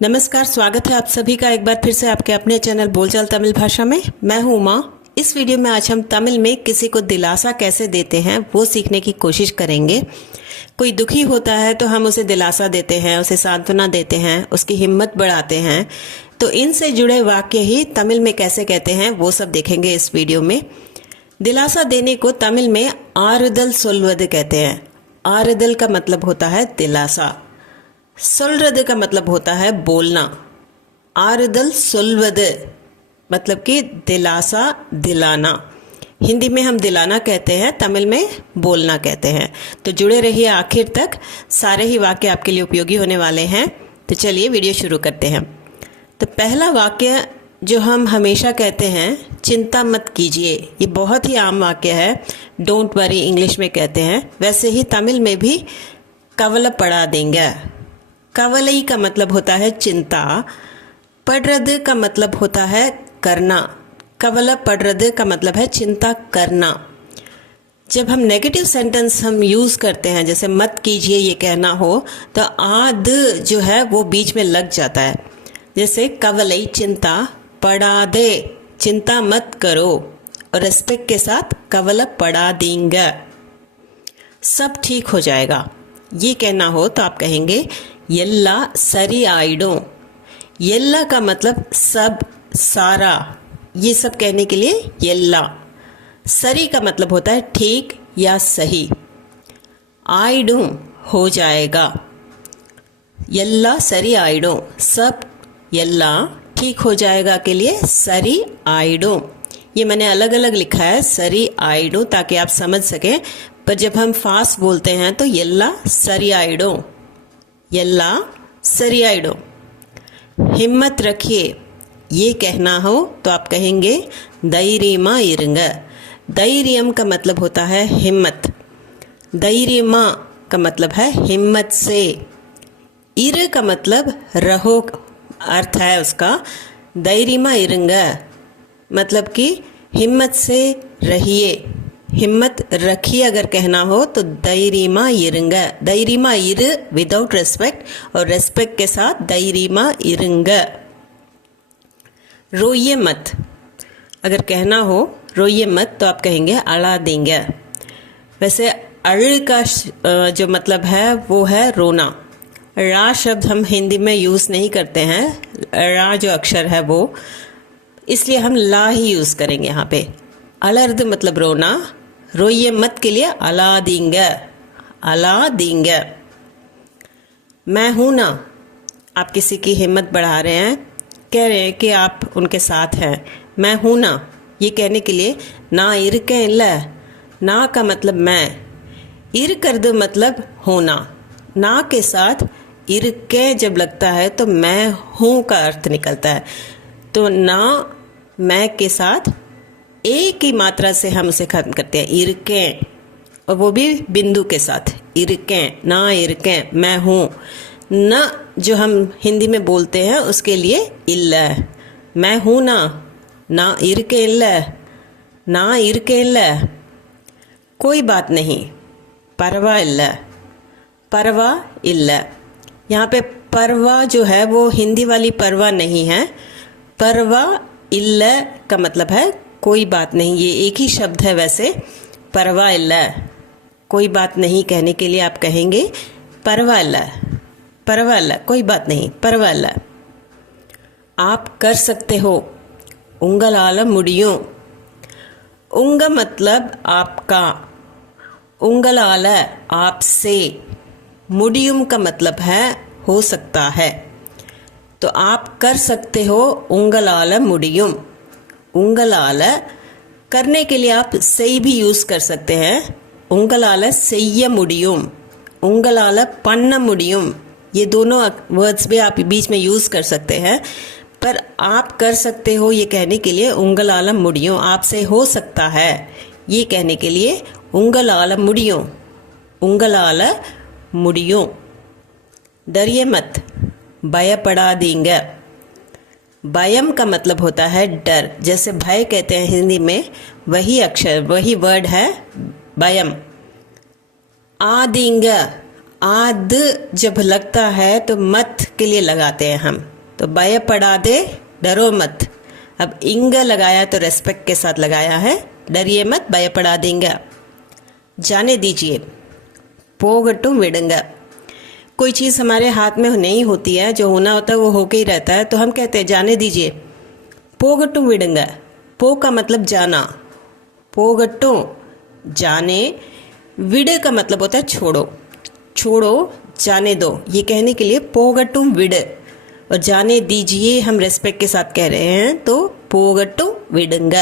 नमस्कार, स्वागत है आप सभी का एक बार फिर से आपके अपने चैनल बोलचाल तमिल भाषा में। मैं हूँ उमा। इस वीडियो में आज हम तमिल में किसी को दिलासा कैसे देते हैं वो सीखने की कोशिश करेंगे। कोई दुखी होता है तो हम उसे दिलासा देते हैं, उसे सांत्वना देते हैं, उसकी हिम्मत बढ़ाते हैं। तो इनसे जुड़े वाक्य ही तमिल में कैसे कहते हैं वो सब देखेंगे इस वीडियो में। दिलासा देने को तमिल में आरुदल सोल्वद कहते हैं। आरुदल का मतलब होता है दिलासा, सोल्रद का मतलब होता है बोलना। आरुदल सोल्वद मतलब कि दिलासा दिलाना। हिंदी में हम दिलाना कहते हैं, तमिल में बोलना कहते हैं। तो जुड़े रहिए आखिर तक, सारे ही वाक्य आपके लिए उपयोगी होने वाले हैं। तो चलिए वीडियो शुरू करते हैं। तो पहला वाक्य जो हम हमेशा कहते हैं, चिंता मत कीजिए, ये बहुत ही आम वाक्य है। डोंट वरी इंग्लिश में कहते हैं। वैसे ही तमिल में भी कवल पड़ा देंगे। कवलई का मतलब होता है चिंता, पड़रद का मतलब होता है करना। कवल पड़रद का मतलब है चिंता करना। जब हम नेगेटिव सेंटेंस हम यूज़ करते हैं, जैसे मत कीजिए ये कहना हो, तो आद जो है वो बीच में लग जाता है। जैसे कवलई चिंता, पड़ा दे चिंता मत करो, और रेस्पेक्ट के साथ कवल पड़ा देंगे, सब ठीक हो जाएगा। ये कहना हो तो आप कहेंगे यल्ला सरी आइडो। यल्ला का मतलब सब, सारा, ये सब कहने के लिए यल्ला। सरी का मतलब होता है ठीक या सही। आइडो हो जाएगा। यल्ला सरी आइडो, सब यल्ला ठीक हो जाएगा के लिए सरी आइडो। ये मैंने अलग अलग लिखा है सरी आइडो ताकि आप समझ सकें, पर जब हम फास्ट बोलते हैं तो यल्ला सरी आइडो, यल्ला सरी आइडो। हिम्मत रखिए ये कहना हो तो आप कहेंगे धैर्यमा इरुंग। धैर्यम का मतलब होता है हिम्मत। धैर्यमा का मतलब है हिम्मत से। इर का मतलब रहो अर्थ है उसका। धैर्यमा इरुंग मतलब कि हिम्मत से रहिए, हिम्मत रखिए अगर कहना हो तो धैर्यमा इरुंग। धैर्यमा इर विदाउट रेस्पेक्ट, और रेस्पेक्ट के साथ धैर्यमा इरुंग। रोइए मत अगर कहना हो, रोइए मत तो आप कहेंगे अला देंगे। वैसे अड़ का जो मतलब है वो है रोना। रा शब्द हम हिंदी में यूज़ नहीं करते हैं, रा जो अक्षर है वो, इसलिए हम ला ही यूज़ करेंगे यहाँ पे। अलर्द मतलब रोना, रोइए मत के लिए अला देंगे, अला देंगे। मैं हूँ ना, आप किसी की हिम्मत बढ़ा रहे हैं, कह रहे हैं कि आप उनके साथ हैं। मैं हूँ ना, ये कहने के लिए ना इरके इल्ला, ना का मतलब मैं, इर कर दो मतलब होना। ना के साथ इरके जब लगता है तो मैं हूँ का अर्थ निकलता है। तो ना मैं के साथ एक ही मात्रा से हम उसे खत्म करते हैं, इरके, और वो भी बिंदु के साथ, इरके, ना इरके, मैं हूँ। न जो हम हिंदी में बोलते हैं उसके लिए इल्ला, मैं हूँ ना, ना इरके इल्ला, ना इरके इल्ला, कोई बात नहीं, परवा इल्ला, परवा इल्ला। यहाँ पे परवा जो है वो हिंदी वाली परवा नहीं है। परवा इल्ला का मतलब है कोई बात नहीं, ये एक ही शब्द है वैसे। परवा इल्ला, कोई बात नहीं कहने के लिए आप कहेंगे परवा इल्ला, परवा इल्ला, कोई बात नहीं, परवा इल्ला। आप कर सकते हो, उंगलाल मुडियों। उंग मतलब आपका, उंगलाल आपसे, मुडियुम का मतलब है हो सकता है। तो आप कर सकते हो, उंगलाल मुडियुम। उंगलाल करने के लिए आप सही भी यूज़ कर सकते हैं, उंगलाल सैय मुडियुम, उंगलाल पन्न मुडियुम। ये दोनों वर्ड्स भी आप बीच में यूज़ कर सकते हैं, पर आप कर सकते हो ये कहने के लिए उंगलाल मुडियों, आपसे हो सकता है ये कहने के लिए उंगलाल मुडियों, उंगलाल मुडियों। डरिए मत, भयपड़ा देंगे। भयम का मतलब होता है डर, जैसे भय कहते हैं हिंदी में, वही अक्षर वही वर्ड है भयम। आदिंग, आद जब लगता है तो मत के लिए लगाते हैं हम, तो भयपड़ा दे डरो मत। अब इंग लगाया तो रेस्पेक्ट के साथ लगाया है, डरिए मत, भयपड़ा देंगे। जाने दीजिए, पोगट्टुम विडंग। कोई चीज़ हमारे हाथ में नहीं होती है, जो होना होता है वो होके ही रहता है, तो हम कहते हैं जाने दीजिए, पोगट्टुम विडंग। पो का मतलब जाना, पोगट्टुम जाने, विड का मतलब होता है छोड़ो, छोड़ो जाने दो, ये कहने के लिए पोगट्टुम विड। और जाने दीजिए हम रेस्पेक्ट के साथ कह रहे हैं, तो पोगट्टुम विडंग।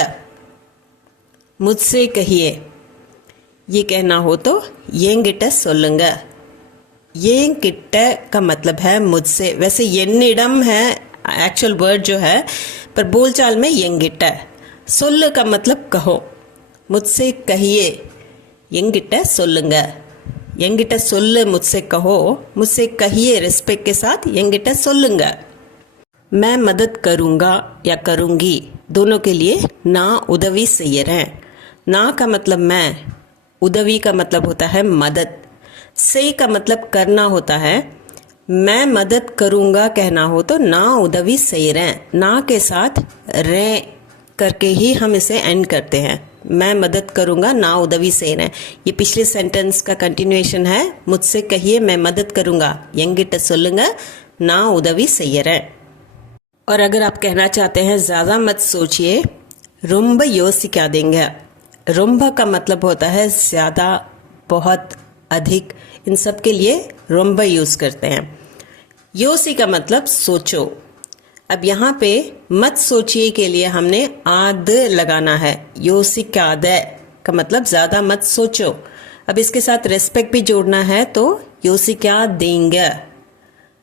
मुझसे कहिए, ये कहना हो तो एंगिट्ट सोल्लुंग। एंगिट्ट का मतलब है मुझसे, वैसे एन्निडम है एक्चुअल वर्ड जो है, पर बोलचाल में एंगिट्ट। सोल्ल का मतलब कहो, मुझसे कहिए, एंगिट्ट सोल्लुंग। एंगिट्ट सोल्ल मुझसे कहो, मुझसे कहिए रेस्पेक्ट के साथ एंगिट्ट सोल्लुंग। मैं मदद करूँगा या करूँगी, दोनों के लिए ना उदवी செய்யறேன்। ना का मतलब मैं, उदवी का मतलब होता है मदद, से का मतलब करना होता है। मैं मदद करूँगा कहना हो तो ना उदवी செய்யறேன், ना के साथ रे करके ही हम इसे एंड करते हैं। मैं मदद करूँगा ना उदवी செய்யறேன், ये पिछले सेंटेंस का कंटिन्यूएशन है। मुझसे कहिए मैं मदद करूँगा, என்கிட்ட சொல்லுங்க ना उदवी செய்யறேன்। और अगर आप कहना चाहते हैं ज़्यादा मत सोचिए, ரொம்ப யோசிக்காதீங்க। ரொம்ப का मतलब होता है ज़्यादा, बहुत, अधिक, इन सब के लिए ரொம்ப यूज़ करते हैं। योसी का मतलब सोचो। अब यहाँ पे मत सोचिए के लिए हमने आद लगाना है, योसिकाद का मतलब ज़्यादा मत सोचो। अब इसके साथ रेस्पेक्ट भी जोड़ना है, तो योसिका देंगे,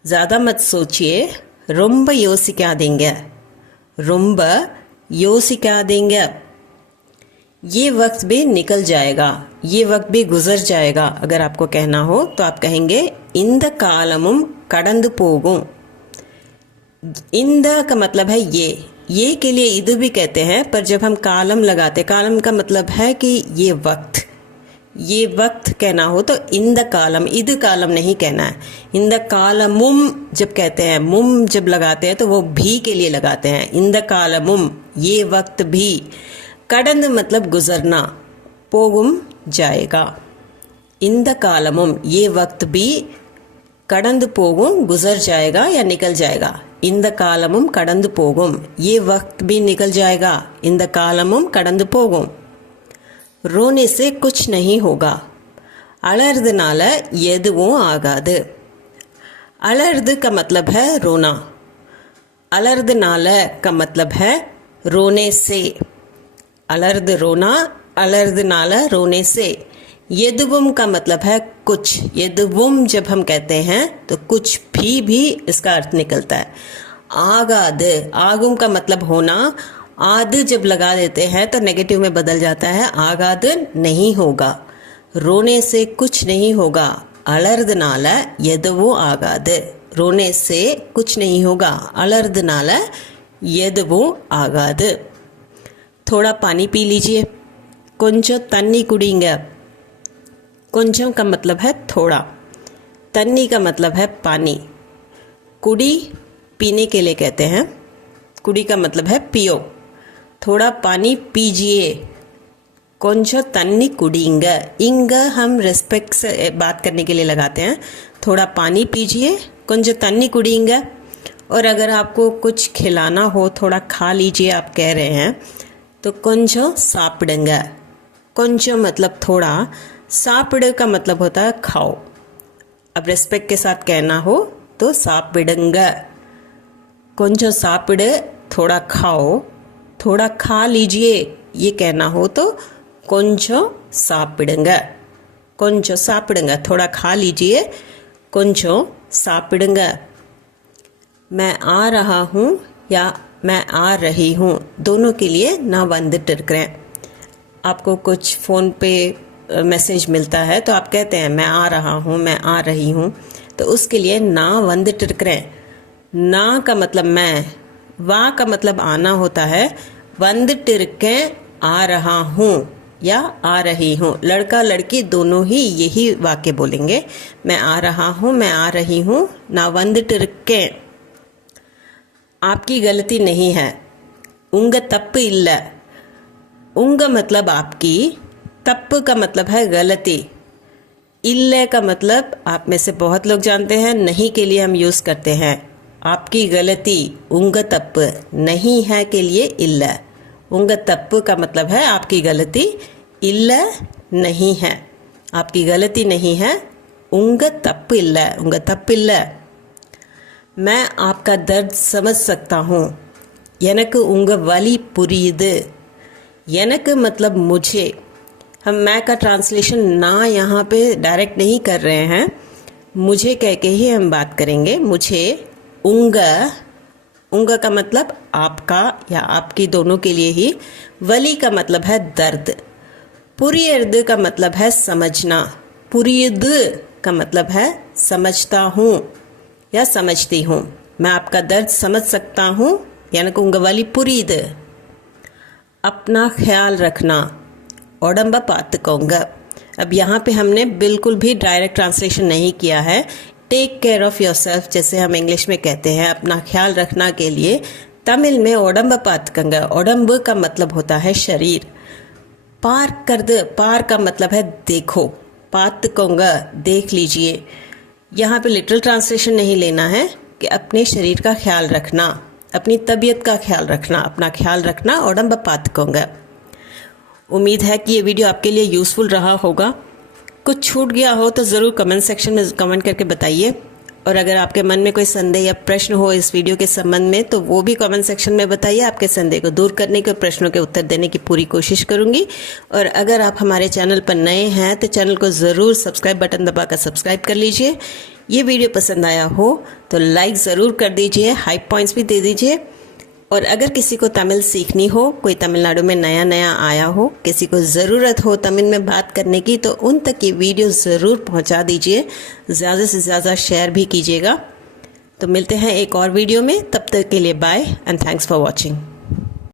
ज़्यादा मत सोचिए, ரொம்ப யோசிக்காதீங்க, ரொம்ப யோசிக்காதீங்க। ये वक्त भी निकल जाएगा, ये वक्त भी गुजर जाएगा। अगर आपको कहना हो तो आप कहेंगे இந்த காலமும் கடந்து போகும்। इंद का मतलब है ये के लिए इद भी कहते हैं, पर जब हम कालम लगाते, कालम का मतलब है कि ये वक्त कहना हो तो इंद कालम, इद कालम नहीं कहना है। इंद कालमुम जब कहते हैं, मुम जब लगाते हैं तो वो भी के लिए लगाते हैं। इंद कालमुम ये वक्त भी, கடந்து मतलब गुजरना, போகும் जाएगा। इंद कालमुम ये वक्त भी கடந்து போகும், गुजर जाएगा या निकल जाएगा। इंद कालमुम கடந்து போகும், ये वक्त भी निकल जाएगा। इंद कालमुम கடந்து போகும்। रोने से कुछ नहीं होगा, அலறதுனால எதுவும் ஆகாது। அலறது का मतलब है रोना, அலறதுனால का मतलब है रोने से। अलर्द रोना, अलर्दनाल रोने से। यदुवुम का मतलब है कुछ, यदुवुम जब हम कहते हैं तो कुछ भी इसका अर्थ निकलता है। आगाद, आगुम का मतलब होना, आद जब लगा देते हैं तो नेगेटिव में बदल जाता है, आगाद नहीं होगा, रोने से कुछ नहीं होगा। अलर्दनाल यदुवो आगाद, रोने से कुछ नहीं होगा, अलर्दनाल यदुवो आगाद। थोड़ा पानी पी लीजिए, கொஞ்சம் தண்ணி குடிங்க। கொஞ்சம் का मतलब है थोड़ा, तन्नी का मतलब है पानी। कुड़ी पीने के लिए कहते हैं, कुड़ी का मतलब है पियो। थोड़ा पानी पीजिए, கொஞ்சம் तन्नी कुड़ींग। इंग हम रेस्पेक्ट से बात करने के लिए लगाते हैं। थोड़ा पानी पीजिए, கொஞ்சம் तन्नी कुड़ींग। और अगर आपको कुछ खिलाना हो, थोड़ा खा लीजिए आप कह रहे हैं, तो கொஞ்சம் சாப்பிடுங்க। கொஞ்சம் मतलब थोड़ा, சாப்பிடு का मतलब होता है खाओ। अब रेस्पेक्ट के साथ कहना हो तो சாப்பிடுங்க। கொஞ்சம் சாப்பிடு, थोड़ा खाओ, थोड़ा खा लीजिए ये कहना हो तो கொஞ்சம் சாப்பிடுங்க। கொஞ்சம் சாப்பிடுங்க, थोड़ा खा लीजिए, கொஞ்சம் சாப்பிடுங்க। मैं आ रहा हूँ या मैं आ रही हूँ, दोनों के लिए ना வந்துட்டு இருக்கிறேன்। आपको कुछ फ़ोन पे मैसेज मिलता है तो आप कहते हैं मैं आ रहा हूँ, मैं आ रही हूँ, तो उसके लिए ना வந்துட்டு இருக்கிறேன்। ना का मतलब मैं, वा का मतलब आना होता है, வந்துட்டு இருக்கேன் आ रहा हूँ, या आ रही हूँ। लड़का लड़की दोनों ही यही वाक्य बोलेंगे। मैं आ रहा हूँ, मैं आ रही हूँ। ना वंदिटिरुक्के, आपकी गलती नहीं है। उंग तप्पु इल्ल, उंग मतलब आपकी, तप्पु का मतलब है गलती, इल्ले का मतलब आप में से बहुत लोग जानते हैं नहीं के लिए हम यूज़ करते हैं। आपकी गलती, उंग तप्पु, नहीं है के लिए इल्ल। उंग तप्पु का मतलब है आपकी गलती, इल्ल नहीं है, आपकी गलती नहीं है। उंग तप्पु इल्ल, उंग तप्पु इल्ल। मैं आपका दर्द समझ सकता हूँ। எனக்கு உங்க வலி புரியுது। எனக்கு मतलब मुझे, हम मैं का ट्रांसलेशन ना यहाँ पे डायरेक्ट नहीं कर रहे हैं, मुझे कह के ही हम बात करेंगे। मुझे उंग, उंग का मतलब आपका या आपकी दोनों के लिए ही। वली का मतलब है दर्द। पुरियर्द का मतलब है समझना। पुरियद का मतलब है समझता हूँ या समझती हूँ। मैं आपका दर्द समझ सकता हूँ, எனக்கு உங்க வலி புரியுது। अपना ख्याल रखना, उडंब पातुकोंग। अब यहाँ पे हमने बिल्कुल भी डायरेक्ट ट्रांसलेशन नहीं किया है। टेक केयर ऑफ़ योरसेल्फ जैसे हम इंग्लिश में कहते हैं, अपना ख्याल रखना के लिए तमिल में उडंब पातुकोंग। उडंब का मतलब होता है शरीर। पार कर दे, पार का मतलब है देखो, पातुकोंग देख लीजिए। यहाँ पे लिटरल ट्रांसलेशन नहीं लेना है कि अपने शरीर का ख्याल रखना, अपनी तबीयत का ख्याल रखना, अपना ख्याल रखना, उडंब पातुकोंग। उम्मीद है कि ये वीडियो आपके लिए यूज़फुल रहा होगा। कुछ छूट गया हो तो ज़रूर कमेंट सेक्शन में कमेंट करके बताइए। और अगर आपके मन में कोई संदेह या प्रश्न हो इस वीडियो के संबंध में तो वो भी कमेंट सेक्शन में बताइए। आपके संदेह को दूर करने के, प्रश्नों के उत्तर देने की पूरी कोशिश करूँगी। और अगर आप हमारे चैनल पर नए हैं तो चैनल को ज़रूर सब्सक्राइब बटन दबाकर सब्सक्राइब कर लीजिए। ये वीडियो पसंद आया हो तो लाइक ज़रूर कर दीजिए, हाई पॉइंट्स भी दे दीजिए। और अगर किसी को तमिल सीखनी हो, कोई तमिलनाडु में नया नया आया हो, किसी को ज़रूरत हो तमिल में बात करने की, तो उन तक ये वीडियो ज़रूर पहुंचा दीजिए। ज़्यादा से ज़्यादा शेयर भी कीजिएगा। तो मिलते हैं एक और वीडियो में, तब तक के लिए bye and thanks for watching.